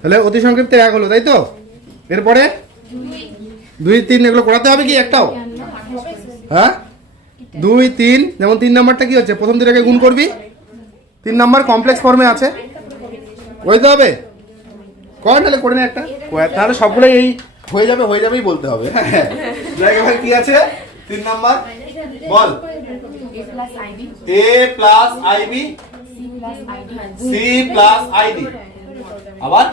তাহলে অতি সংক্ষিপ্ত এক হলো তাই তো? এরপরে? দুই তিন এগুলো করাতে হবে কি একটাও? হ্যাঁ? দুই তিন যেমন তিন নাম্বারটা কি হচ্ছে? প্রথম দুটাকে গুণ করবি। তিন নাম্বার কমপ্লেক্স ফর্মে আছে। বুঝতে হবে? কর তাহলে করে নে একটা। তাহলে সবগুলো এই হয়ে যাবে হয়ে যাবেই বলতে হবে। হ্যাঁ এবার কি আছে? তিন number. Ball. A plus IB C plus ID আবার?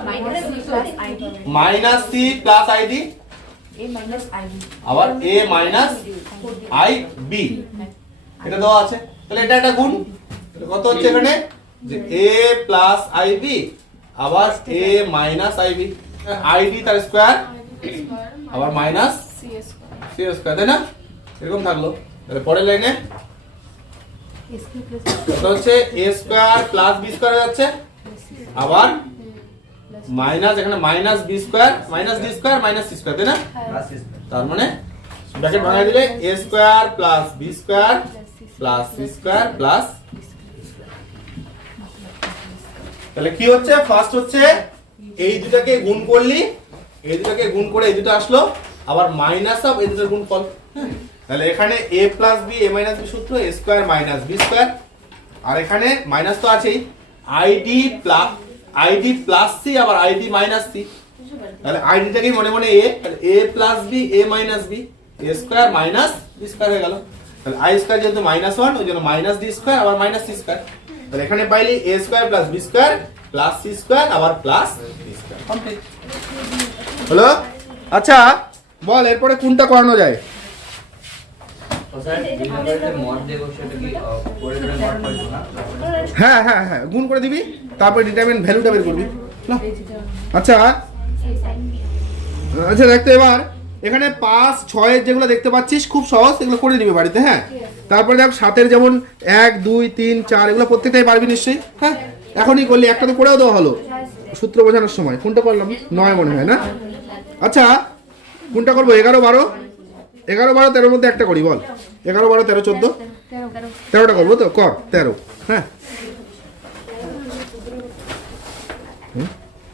মাইনাস সি প্লাস আইডি আবার এ মাইনাস আই বি এটা দেওয়া আছে। তাহলে এটা একটা গুণ। তাহলে কত হচ্ছে এখানে? যে এ প্লাস আই বি আবার A minus I B ID তার স্কোয়ার আবার মাইনাস সি স্কোয়ার তাই না? এরকম থাকল। তাহলে পরের লাইনে কত হচ্ছে? A square plus B square যাচ্ছে। আবার মাইনাস এখানে minus B square minus B square minus C square তাই না? তার মানে ব্র্যাকেট ভাঙাই দিলে A square plus B square plus C square. Plus তাহলে কি হচ্ছে? ফার্স্ট হচ্ছে এই দুটাকে গুণ করলি এই দুটাকে গুণ করে এই দুটো আসলো আবার মাইনাস অফ এই দুটোর গুণফল হ্যাঁ? তাহলে এখানে A plus B A minus B সূত্র A square minus B square আর এখানে মাইনাস তো আছেই। ID plus ID plus C আবার আইডি মাইনাস সি তাহলে আইডিটাকে মনে মনে এ তাহলে A plus B A minus B A square minus B square হয়ে গেল। তাহলে আই স্কোয়ার যেহেতু মাইনাস ওয়ান ওই জন্য মাইনাস ডি স্কোয়ার আবার মাইনাস সি স্কোয়ার তাহলে এখানে পাইলি A square plus B square plus C square আবার প্লাস বি স্কোয়ার কমপ্লিট হলো? আচ্ছা বল, এরপরে কোনটা করানো যায়? হ্যাঁ হ্যাঁ হ্যাঁ গুণ করে দিবি তারপরে ডিটারমিন ভ্যালুটা বের করবি। না? আচ্ছা আচ্ছা দেখতে এবার এখানে পাঁচ ছয়ের যেগুলো দেখতে পাচ্ছিস খুব সহজ এগুলো করে দিবি বাড়িতে হ্যাঁ? তারপরে দেখ সাতের যেমন এক দুই তিন চার এগুলো প্রত্যেকটাই পারবি নিশ্চয়ই হ্যাঁ? এখনই করলি একটা তো করেও দেওয়া হলো। সূত্র বোঝানোর সময় কোনটা করলাম? নয় মনে হয় না? আচ্ছা কোনটা করব? এগারো বারো? এগারো, বারো, তেরোর মধ্যে একটা করি, বল। এগারো, বারো, তেরো, চোদ্দ? তেরোটা করব তো কর, তেরো। হ্যাঁ।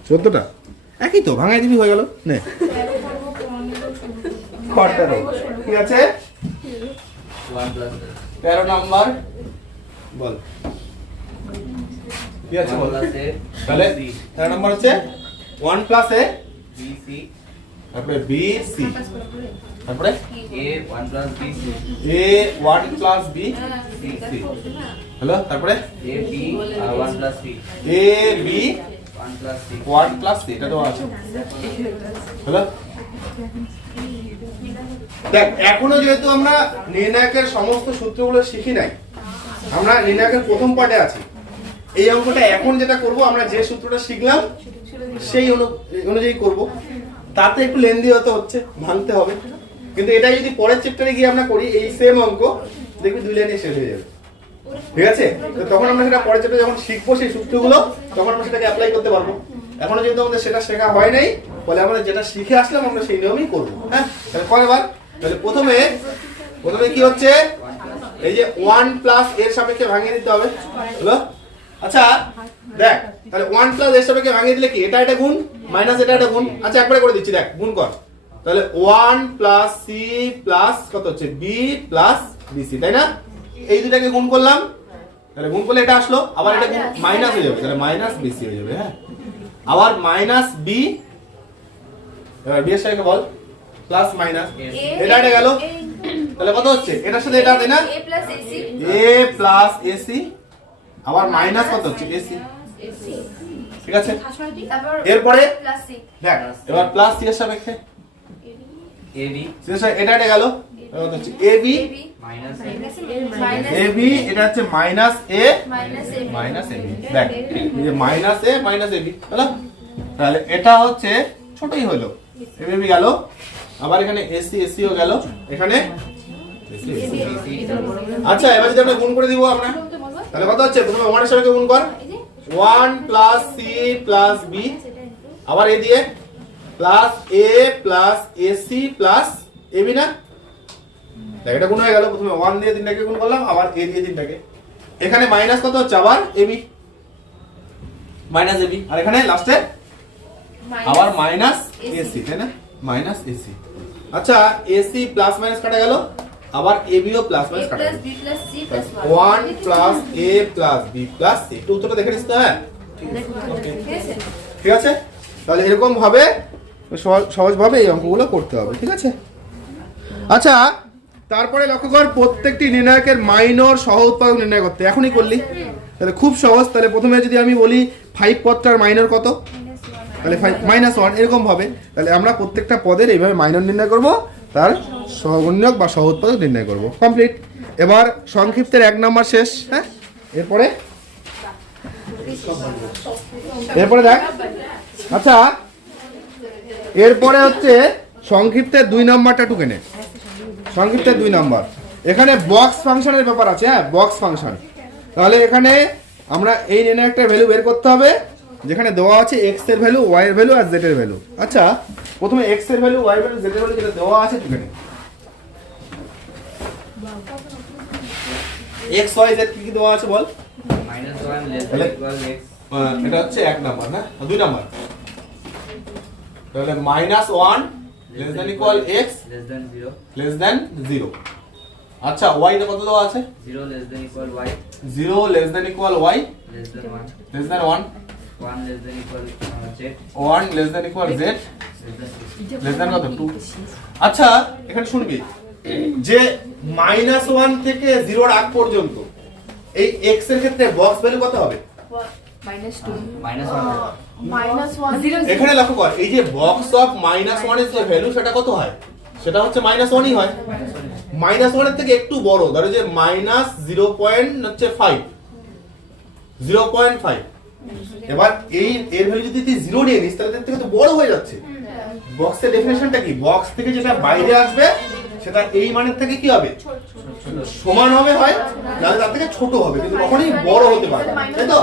চোদ্দোটা? একই তো, ভাঙাই দিবি, হয়ে গেল। নে। কর, তেরো। ঠিক আছে? তেরো নাম্বার। বল। কি আছে, বল। তাহলে, তেরো নাম্বার হচ্ছে ওয়ান প্লাস এ তারপরে বি সি তারপরে? A one plus B C hello তারপরে? A B one plus C এটা তো আছে। হ্যালো? দেখ এখনও যেহেতু আমরা নির্ণায়কের সমস্ত সূত্রগুলো শিখি নাই আমরা নির্ণায়কের প্রথম পার্টে আছি। এই অঙ্কটা এখন যেটা করব আমরা যে সূত্রটা শিখলাম সেই অনু- অনুযায়ী করব। তাতে একটু লেন্দি হতে হচ্ছে, ভাঙতে হবে। কিন্তু এটা যদি পরের চ্যাপ্টারে গিয়ে আমরা করি, এই সেম অঙ্ক, দেখবি দুই লাইনে শেষ হয়ে যাবে। ঠিক আছে? তো তখন আমরা সেটা পরের চ্যাপ্টারে যখন শিখব সেই সূত্রগুলো, তখন আমরা সেটাকে অ্যাপ্লাই করতে পারব। এখনও যেহেতু আমাদের সেটা শেখা হয় নাই, ফলে আমরা যেটা শিখে আসলাম, আমরা সেই নিয়মেই করব। হ্যাঁ? তাহলে পরের বার, তাহলে প্রথমে প্রথমে কি হচ্ছে? এই যে ওয়ান প্লাস এর সাপেক্ষে ভাঙিয়ে দিতে হবে। হলো? আচ্ছা দেখ তাহলে ওয়ান প্লাস এর সাপেক্ষে ভাঙিয়ে দিলে কি? এটা এটা গুণ মাইনাস এটা এটা গুণ। আচ্ছা একবারে করে দিচ্ছি দেখ গুণ কর। তাহলে ওয়ান প্লাস সি প্লাস কত হচ্ছে? বি প্লাস বিসি তাই না? এই দুটাকে গুণ করলাম। তাহলে গুণ করলে এটা আসলো আবার এটা মাইনাস হয়ে যাবে। তাহলে মাইনাস বিসি হয়ে যাবে হ্যাঁ? আবার মাইনাস বি এবার বি এর সাথে বল প্লাস মাইনাস এটা এটা গেল। তাহলে কত হচ্ছে? এটার সাথে এটা তাই না? এ প্লাস এসি আবার মাইনাস কত হচ্ছে? এসি ঠিক আছে? এরপরে? দেখ এবার প্লাস সি এর সাপেক্ষে। এটা এটা গেল। এবার কত হচ্ছে? এটা হচ্ছে মাইনাস এ মাইনাস দেখ এই যে মাইনাস এ মাইনাস হলো? তাহলে এটা হচ্ছে ছোটই হলো। এ বি গেল। আবার এখানে এসি এসিও গেল। এখানে। আচ্ছা এবার যদি আমরা গুণ করে দিব আমরা তাহলে কত হচ্ছে? প্রথমে ওয়ানের সাথে গুণ কর। One plus C plus B আবার এ দিয়ে। Plus A plus AC plus A B না? দেখ এটা গুণ হয়ে গেল প্রথমে ওয়ান দিয়ে তিনটাকে গুণ করলাম আবার এ দিয়ে তিনটাকে। এখানে মাইনাস কত হচ্ছে? আবার এ বি মাইনাস এবি আর এখানে লাস্টে আবার মাইনাস এসি তাই না? মাইনাস এসি আচ্ছা এসি প্লাস মাইনাস কাটা গেল? আবার এবিও প্লাস মাইনাস কাটা গেল one plus A plus B plus C একটু উত্তরটা দেখে নিস তো হ্যাঁ? ঠিক আছে? তাহলে এরকম ভাবে সহজ ভাবে এই অঙ্কগুলো করতে হবে ঠিক আছে? আচ্ছা তারপরে লক্ষ্য কর প্রত্যেকটি নির্ণায়কের মাইনর সহ উৎপাদক নির্ণয় করতে। এখনই করলি? তাহলে খুব সহজ। তাহলে প্রথমে যদি আমি বলি ফাইভ পদটার মাইনর কত? তাহলে ফাইভ মাইনাস ওয়ান এরকম হবে তাহলে আমরা প্রত্যেকটা পদের এইভাবে মাইনর নির্ণয় করব। তার সহগুণ্যক বা সহ উৎপাদক নির্ণয় করব। কমপ্লিট এবার সংক্ষিপ্তের এক নম্বর শেষ হ্যাঁ? এরপরে? এরপরে দেখ। আচ্ছা এরপরে হচ্ছে সংক্ষিপ্তের দুই নম্বরটা টুকে নে সংক্ষিপ্তের দুই নম্বর। এখানে বক্স ফাংশনের ব্যাপার আছে হ্যাঁ বক্স ফাংশন। তাহলে এখানে আমরা এই নির্ণায়কটার ভ্যালু বের করতে হবে। যেখানে দেওয়া আছে এক্সের ভ্যালু ওয়াই এর ভ্যালু আর জেড এর ভ্যালু আচ্ছা প্রথমে এক্সের ভ্যালু ওয়াই এর ভ্যালু জেড এর ভ্যালু যেটা দেওয়া আছে টুকে নে এক্স ওয়াই জেড কি কি দেওয়া আছে বল? এটা হচ্ছে এক নাম্বার না? দুই নাম্বার তাহলে minus one less than equal X less than zero less than zero আচ্ছা ওয়াই তে কত দেওয়া আছে? Zero less than equal Y zero less than equal Y less than one less than one one less than equal Z one less than equal Z less than less কত? Two আচ্ছা এখানে শুনবি যে minus one থেকে জিরোর আগ পর্যন্ত এই এক্সের ক্ষেত্রে বক্স ভ্যালু কত হবে? ওয়ান এখানে লক্ষ্য কর এই যে বক্স অফ মাইনাস ওয়ানের যে ভ্যালু সেটা কত হয়? সেটা হচ্ছে মাইনাস ওয়ানই হয়। মাইনাস ওয়ান মাইনাস ওয়ানের থেকে একটু বড় ধরো যে মাইনাস জিরো পয়েন্ট হচ্ছে ফাইভ জিরো পয়েন্ট ফাইভ এবার এই এর ভ্যালু যদি তুই জিরো নিয়ে নিস তাহলে থেকে তো বড় হয়ে যাচ্ছে। বক্সের ডেফিনেশনটা কি? বক্স থেকে যেটা বাইরে আসবে সেটা এই মানের থেকে কি হবে? সমান হবে হয় নাহলে তার থেকে ছোট হবে কিন্তু কখনোই বড় হতে পারবে তাই তো?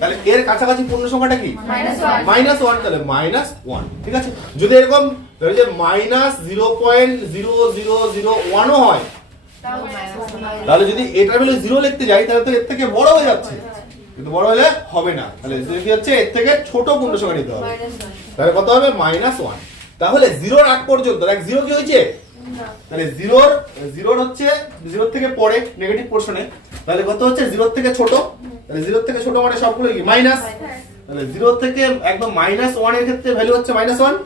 তাহলে এর কাছাকাছি পূর্ণ সংখ্যাটা কি? মাইনাস ওয়ান তাহলে মাইনাস ওয়ান ঠিক আছে? যদি এরকম ধরো যে minus zero point zero zero zero ওয়ানও হয় তাহলে যদি এটার ভ্যালু জিরো লিখতে যাই তাহলে তো এর থেকে বড় হয়ে যাচ্ছে। কিন্তু বড় হলে হবে না। তাহলে কি হচ্ছে এর থেকে ছোট পূর্ণ সংখ্যা নিতে হবে। তাহলে কত হবে? মাইনাস ওয়ান তাহলে জিরোর আগ পর্যন্ত দেখ জিরো কি হয়েছে? তাহলে জিরোর জিরোর হচ্ছে জিরোর থেকে পরে নেগেটিভ পোর্শনে তাহলে কত হচ্ছে? জিরোর থেকে ছোট। তাহলে জিরোর থেকে ছোট মানে সবগুলো কি? মাইনাস তাহলে জিরো থেকে একদম মাইনাস ওয়ানের ক্ষেত্রে ভ্যালু হচ্ছে মাইনাস ওয়ান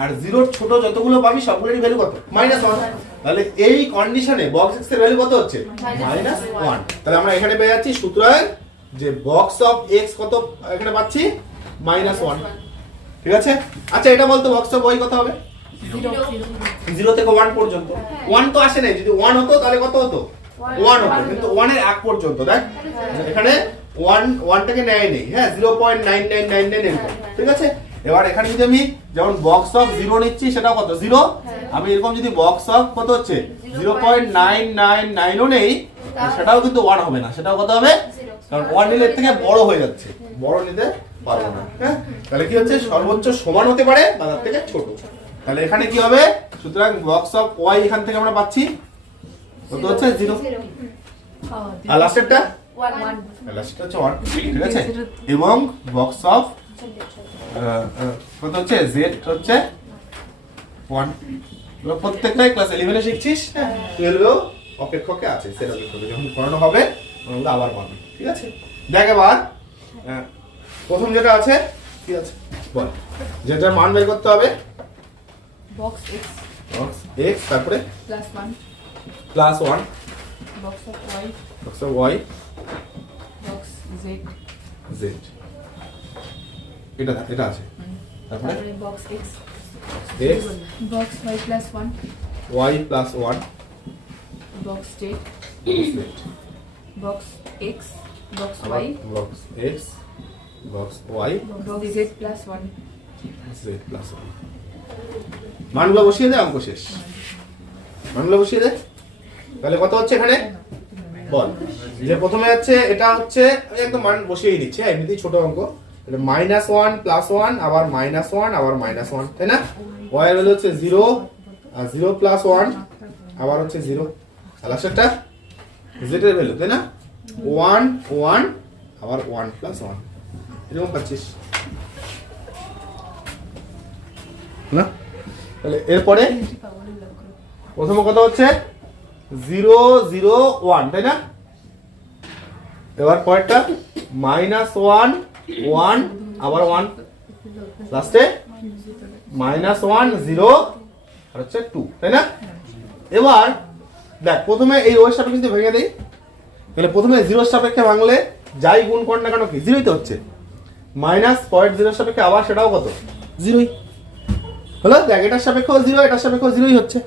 আর জিরোর ছোট যতগুলো পাবি সবগুলোরই ভ্যালু কত? মাইনাস ওয়ান তাহলে এই কন্ডিশনে বক্স এক্সের ভ্যালু কত হচ্ছে? মাইনাস ওয়ান তাহলে আমরা এখানে পেয়ে যাচ্ছি সুতরাং যে বক্স অফ এক্স কত? এখানে পাচ্ছি? মাইনাস ওয়ান ঠিক আছে? আচ্ছা এটা বলতো বক্স অফ ওয়াই কত হবে? জিরো থেকে ওয়ান পর্যন্ত। ওয়ান তো আসে নাই। যদি ওয়ান হতো তাহলে কত হতো? ওয়ান হতো। কিন্তু ওয়ানের আগ পর্যন্ত দেখ। এখানে ওয়ান ওয়ানটাকে নেয় নেই। হ্যাঁ zero point nine nine nine nine এরকম ঠিক আছে? এবার এখানে যদি আমি যেমন বক্স অফ জিরো নিচ্ছি সেটা কত? জিরো আমি এরকম যদি বক্স অফ কত হচ্ছে? জিরো পয়েন্ট নাইন নাইন নাইনও নেই সেটাও কিন্তু ওয়ান হবে না। সেটাও কত হবে? কারণ ওয়ান নিলে এর থেকে বড় হয়ে যাচ্ছে। বড় নিতে পারব না হ্যাঁ? তাহলে কি হচ্ছে? সর্বোচ্চ সমান হতে পারে বা তার থেকে ছোট। তাহলে এখানে কি হবে? সুতরাং বক্স অফ ওয়াই এখান থেকে আমরা পাচ্ছি। কত হচ্ছে? জিরো আর লাস্টেরটা লাস্টটা হচ্ছে ওয়ান ঠিক আছে? এবং বক্স অফ কত হচ্ছে? জেড হচ্ছে ওয়ান প্রত্যেকটাই ক্লাস ইলেভেনে শিখছিস? টুয়েলভেও অপেক্ষকে আছে সেটা অপেক্ষকে। যখন পড়ানো হবে ওগুলো আবার পাবি ঠিক আছে? দেখ এবার আহ, প্রথম যেটা আছে কি আছে? বল যেটার মান বের করতে হবে? বক্স এক্স বক্স এক্স তারপরে? Plus one plus one box of Y box of Y box Z Z এটা এটা আছে। তারপরে? Box X X box Y plus one Y plus one box Z box X box Y box X box Y box Z plus one Z plus one মানগুলো বসিয়ে দে অঙ্ক শেষ। মানগুলো বসিয়ে দে। তাহলে কত হচ্ছে এখানে? বল। যে প্রথমে হচ্ছে এটা হচ্ছে আমি একদম মান বসিয়েই দিচ্ছি হ্যাঁ, এমনিতেই ছোট অঙ্ক। এটা মাইনাস ওয়ান প্লাস ওয়ান আবার মাইনাস ওয়ান আবার মাইনাস ওয়ান তাই না? ওয়াই ভ্যালু হচ্ছে জিরো আর জিরো প্লাস ওয়ান আবার হচ্ছে জিরো লাস্টেরটা জেড এর ভ্যালু তাই না? ওয়ান ওয়ান আবার ওয়ান প্লাস ওয়ান এরকম পাচ্ছিস। না? তাহলে এরপরে প্রথম কথা হচ্ছে জিরো জিরো ওয়ান তাই না? এবার পরেরটা মাইনাস ওয়ান ওয়ান আবার ওয়ান লাস্টে মাইনাস ওয়ান জিরো আর হচ্ছে টু তাই না? এবার দেখ প্রথমে এই ওয়ের সাপেক্ষে যদি ভেঙে দিই তাহলে প্রথমে জিরোর সাপেক্ষে ভাঙলে যাই গুণ কর না কেন কি? জিরোই তো হচ্ছে। মাইনাস পয়েন্ট জিরোর সাপেক্ষে আবার সেটাও কত? জিরোই হলো? দেখ এটার সাপেক্ষেও জিরো এটার সাপেক্ষেও জিরোই হচ্ছে।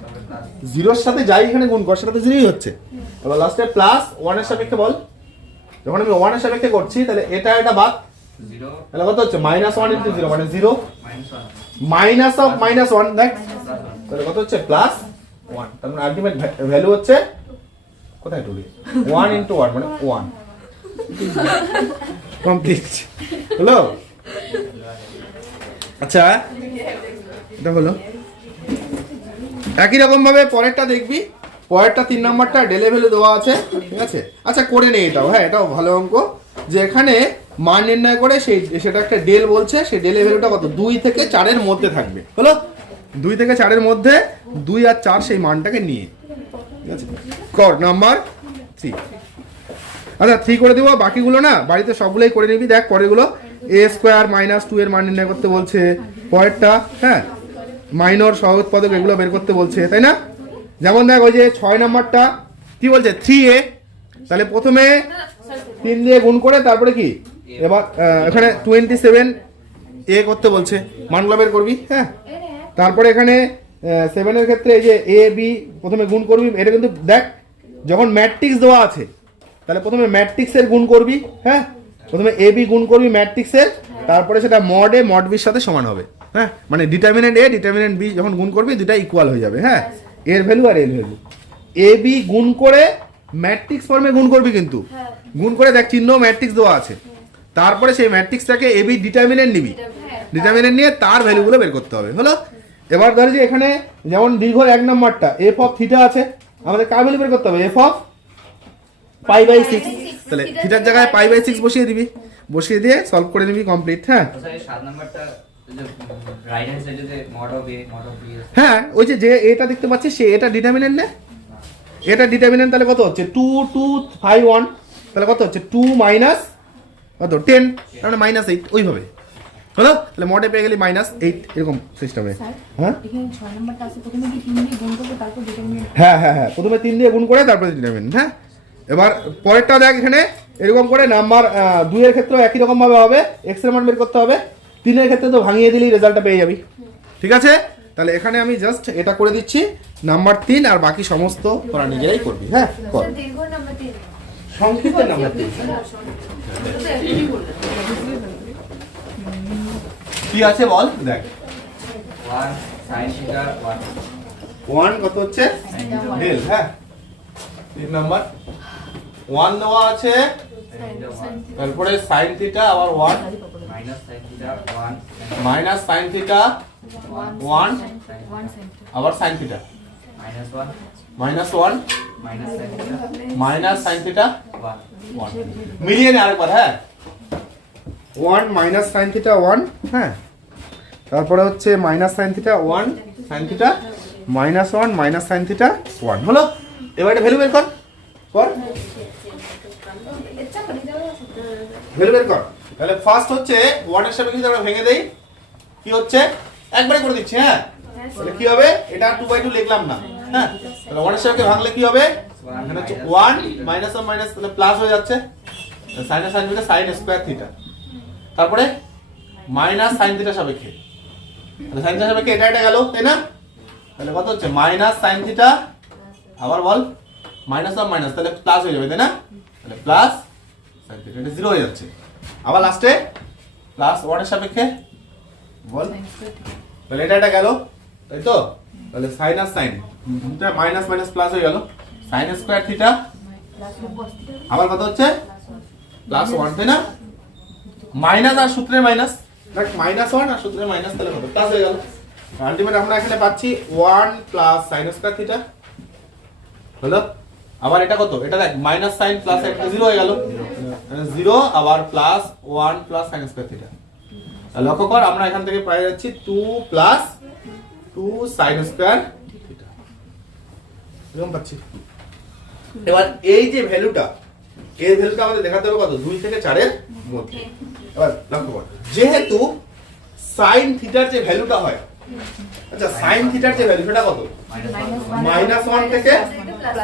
জিরোর সাথে যাই এখানে গুণ কর সেটা তো জিরোই হচ্ছে। এবার লাস্টে প্লাস ওয়ানের সাপেক্ষে বল। যখন আমি ওয়ানের সাপেক্ষে করছি তাহলে এটা এটা বাদ। তাহলে কত হচ্ছে? মাইনাস ওয়ান ইন্টু জিরো মানে zero minus of minus one দেখ তাহলে কত হচ্ছে? প্লাস ওয়ান তার মানে আলটিমেট ভ্যালু হচ্ছে কোথায় টুলি ওয়ান ইন্টু ওয়ান মানে ওয়ান কমপ্লিট হলো? আচ্ছা এটা হলো। একই রকম ভাবে পরেরটা দেখবি। পরেরটা তিন নাম্বারটা ডেলে ভ্যালু দেওয়া আছে, ঠিক আছে? আচ্ছা করে নে এটাও। হ্যাঁ এটাও ভালো অঙ্ক। যে এখানে মান নির্ণয় করে সেই সেটা একটা ডেল বলছে, সেই ডেলে ভ্যালুটা কত? দুই থেকে চারের মধ্যে থাকবে। হলো? দুই থেকে চারের মধ্যে দুই আর চার সেই মানটাকে নিয়ে। ঠিক আছে? কর, নাম্বার থ্রি আচ্ছা থ্রি করে দেবো, বাকিগুলো না বাড়িতে সবগুলোই করে নিবি। দেখ পরেরগুলো এ স্কোয়ার মাইনাস টু এর মান নির্ণয় করতে বলছে। পরেরটা হ্যাঁ মাইনর সহজ পদক এগুলো বের করতে বলছে, তাই না? যেমন দেখ, ওই যে ছয় নাম্বারটা, কি বলছে? থ্রি এ, তাহলে প্রথমে তিন দিয়ে গুণ করে তারপরে কি? এবার এখানে টোয়েন্টি সেভেন এ করতে বলছে। মানগুলো বের করবি হ্যাঁ? তারপরে এখানে সেভেনের ক্ষেত্রে এই যে এ বি প্রথমে গুণ করবি এটা কিন্তু দেখ যখন ম্যাট্রিক্স দেওয়া আছে তাহলে প্রথমে ম্যাট্রিক্সের গুণ করবি হ্যাঁ? প্রথমে এ বি গুণ করবি ম্যাট্রিক্সের তারপরে সেটা মড এ মড বির সাথে সমান হবে হ্যাঁ? মানে ডিটারমিনেন্ট এ ডিটারমিনেন্ট বি যখন গুণ করবি দুটা ইকুয়াল হয়ে যাবে হ্যাঁ? এর ভ্যালু আর এর ভ্যালু এ বি গুণ করে ম্যাট্রিক্স ফর্মে গুণ করবি কিন্তু। গুণ করে দেখ চিহ্ন ম্যাট্রিক্স দেওয়া আছে। তারপরে সেই ম্যাট্রিক্সটাকে এবি ডিটারমিনেন্ট নিবি। ডিটারমিনেন্ট নিয়ে তার ভ্যালুগুলো বের করতে হবে হলো? এবার ধর যে এখানে যেমন দীর্ঘ এক নম্বরটা এফ অফ থিটা আছে আমাদের কার ভ্যালু বের করতে হবে? F of pi by six তাহলে থিটার জায়গায় পাই বাই সিক্স বসিয়ে দিবি। বসিয়ে দিয়ে সলভ করে নিবি কমপ্লিট হ্যাঁ? হ্যাঁ ওই যে যে এটা দেখতে পাচ্ছিস সে এটা ডিটারমিনেন্ট নে। এটা ডিটারমিনেন্ট তাহলে কত হচ্ছে? টু টু ফাইভ ওয়ান তাহলে কত হচ্ছে? টু মাইনাস কত? টেন তার মানে মাইনাস এইট ওইভাবে। হলো তাহলে মডে পেয়ে গেলি মাইনাস এইট এরকম সিস্টেমে হ্যাঁ? হ্যাঁ হ্যাঁ হ্যাঁ প্রথমে তিন দিয়ে গুণ করে তারপরে ডিটারমিনেন্ট হ্যাঁ? এবার পরেরটা দেখ এখানে এরকম করে নাম্বার দুইয়ের ক্ষেত্রেও একই রকম ভাবে হবে এক্সের মান বের করতে হবে। তিনের ক্ষেত্রে তো ভাঙিয়ে দিলেই রেজাল্টটা পেয়ে যাবি। ঠিক আছে? তাহলে এখানে আমি জাস্ট এটা করে দিচ্ছি নাম্বার তিন আর বাকি সমস্ত তোরা নিজেরাই করবি হ্যাঁ? কর। সংক্ষিপ্ত নাম্বার তিন। কি আছে বল? দেখ। One sine theta one. One কত হচ্ছে? ডেল হ্যাঁ। তিন নাম্বার। ওয়ান দেওয়া আছে। তারপরে সাইন থিটা আবার one. Minus sine theta one. আবার sine theta. Minus one. Minus sine theta. One. মিলিয়ে নে আরেকবার হ্যাঁ। One minus sine theta one. হ্যাঁ। তারপরে হচ্ছে minus sine theta one sine theta minus one minus sine theta one হলো? এবার এটা ভ্যালু বের কর। কর। ভ্যালু বের কর। তাহলে ফার্স্ট হচ্ছে ওয়ানের সাপেক্ষে যদি আমরা ভেঙে দেই, কি হচ্ছে? একবারে করে দিচ্ছি হ্যাঁ? তাহলে কি হবে? এটা টু বাই টু লিখলাম না। হ্যাঁ? তাহলে ওয়ানের সাপেক্ষে ভাঙলে কি হবে? এখানে হচ্ছে ওয়ান মাইনাস ওয়ান মাইনাস তাহলে প্লাস হয়ে যাচ্ছে। Sine theta sine square theta তারপরে মাইনাস সাইন থিটা সাপেক্ষে। সাইন থিটা সাপেক্ষে এটা এটা গেল, তাই না? তাহলে কত হচ্ছে? মাইনাস সাইন থিটা, আবার বল, মাইনাস ওয়ান মাইনাস, তাহলে প্লাস হয়ে যাবে, তাই না? তাহলে প্লাস সাইন থিটা, এটা জিরো হয়ে যাচ্ছে। আবার লাস্টে প্লাস ওয়ানের সাপেক্ষে? বল। তাহলে এটা এটা গেল, তাই তো? তাহলে সাইন আর সাইন দুটা মাইনাস মাইনাস প্লাস হয়ে গেল। সাইন স্কোয়ার থিটা, আবার কত হচ্ছে? প্লাস ওয়ান তাই না? মাইনাস আর সূত্রের মাইনাস। দেখ মাইনাস ওয়ান আর সূত্রের মাইনাস তাহলে প্লাস হয়ে গেল। আলটিমেট আমরা এখানে পাচ্ছি ওয়ান প্লাস সাইন থিটা হলো? আবার এটা কত? এটা দেখ মাইনাস সাইন প্লাস একটা জিরো হয়ে গেল। জিরো আবার plus one plus sine square theta লক্ষ্য কর, আমরা এখান থেকে পেয়ে যাচ্ছি two plus two sine square এরকম পাচ্ছি। এবার এই যে ভ্যালুটা এই ভ্যালুটা আমাদের দেখাতে হবে কত? দুই থেকে চারের মধ্যে। এবার লক্ষ্য কর যেহেতু সাইন থিটার যে ভ্যালুটা হয় আচ্ছা সাইন থিটার যে ভ্যালু সেটা কত? মাইনাস ওয়ান থেকে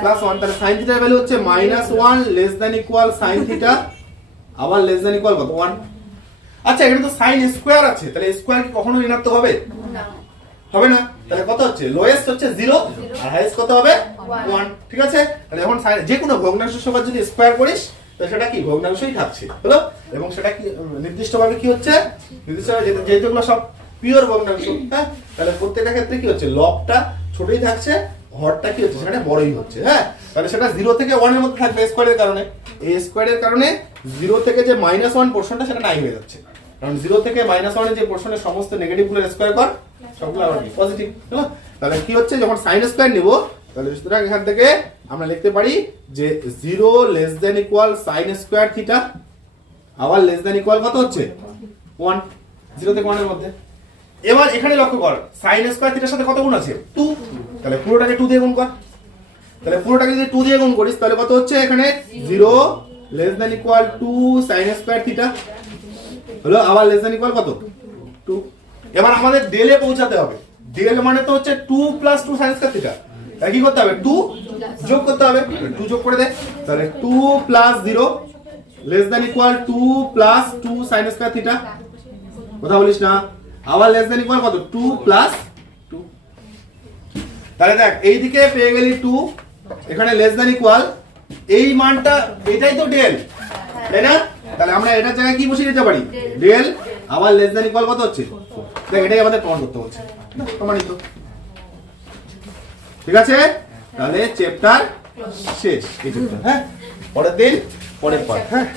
প্লাস ওয়ান তাহলে সাইন থিটার ভ্যালু হচ্ছে minus one less than equal sine theta আবার লেস দ্যান ইকুয়াল কত? ওয়ান আচ্ছা এখানে তো সাইন স্কোয়ার আছে তাহলে স্কোয়ার কি কখনো ঋণাত্মক হবে? হবে না। তাহলে কত হচ্ছে? লোয়েস্ট হচ্ছে জিরো আর হাইয়েস্ট কত হবে? ওয়ান ঠিক আছে? তাহলে এখন যে কোনো ভগ্নাংশ সবার যদি স্কোয়ার করিস তো সেটা কি ভগ্নাংশই থাকছে, হলো? এবং সেটা কি নির্দিষ্টভাবে কি হচ্ছে? নির্দিষ্টভাবে যেহেতু- সব পিওর ভগ্নাংশ হ্যাঁ? তাহলে প্রত্যেকটা ক্ষেত্রে কি হচ্ছে? লবটা ছোটই থাকছে, হরটা কি হচ্ছে? সেখানে বড়ই হচ্ছে হ্যাঁ? তাহলে সেটা জিরো থেকে ওয়ানের মধ্যে থাকবে স্কোয়ারের কারণে। এই স্কোয়ারের কারণে জিরো থেকে যে মাইনাস ওয়ান পোর্শনটা সেটা নাই হয়ে যাচ্ছে। কারণ জিরো থেকে মাইনাস ওয়ানের যে পোর্শনের সমস্ত নেগেটিভগুলো স্কোয়ার কর, সবগুলো আবার পজিটিভ হলো? তাহলে কি হচ্ছে? যখন সাইন স্কোয়ার নিব তাহলে সুতরাং এখান থেকে আমরা লিখতে পারি যে zero less than equal sine square theta আবার লেস দেন ইকুয়াল কত হচ্ছে? ওয়ান জিরো থেকে ওয়ানের মধ্যে। এবার এখানে লক্ষ্য কর সাইন স্কোয়ার থিটার সাথে কত গুণ আছে? টু তাহলে পুরোটাকে টু দিয়ে গুণ কর। তাহলে পুরোটাকে যদি টু দিয়ে গুণ করিস, তাহলে কত হচ্ছে? এখানে zero less than equal two sine square theta হলো আবার লেস দেন ইকুয়াল কত? টু এবার আমাদের ডেলে পৌঁছাতে হবে। ডেল মানে তো হচ্ছে two plus two sine square theta কি করতে হবে? টু যোগ করতে হবে। টু যোগ করে দে। তাহলে two plus zero less than equal two plus two sine square theta কথা বলিস না। আবার লেস দেন ইকুয়াল কত? টু প্লাস টু তাহলে দেখ, এইদিকে পেয়ে গেলি টু এখানে লেস দেন ইকুয়াল এই মানটা, এটাই তো ডেল তাই না? তাহলে আমরা এটার জায়গায় কি বসিয়ে দিতে পারি? ডেল আবার লেস দেন ইকুয়াল কত হচ্ছে? দেখ, এটাই আমাদের প্রমাণ করতে হচ্ছে। প্রমাণিত। ঠিক আছে? তাহলে চ্যাপ্টার শেষ। এই চ্যাপ্টার হ্যাঁ? পরের দিন পরের পর হ্যাঁ?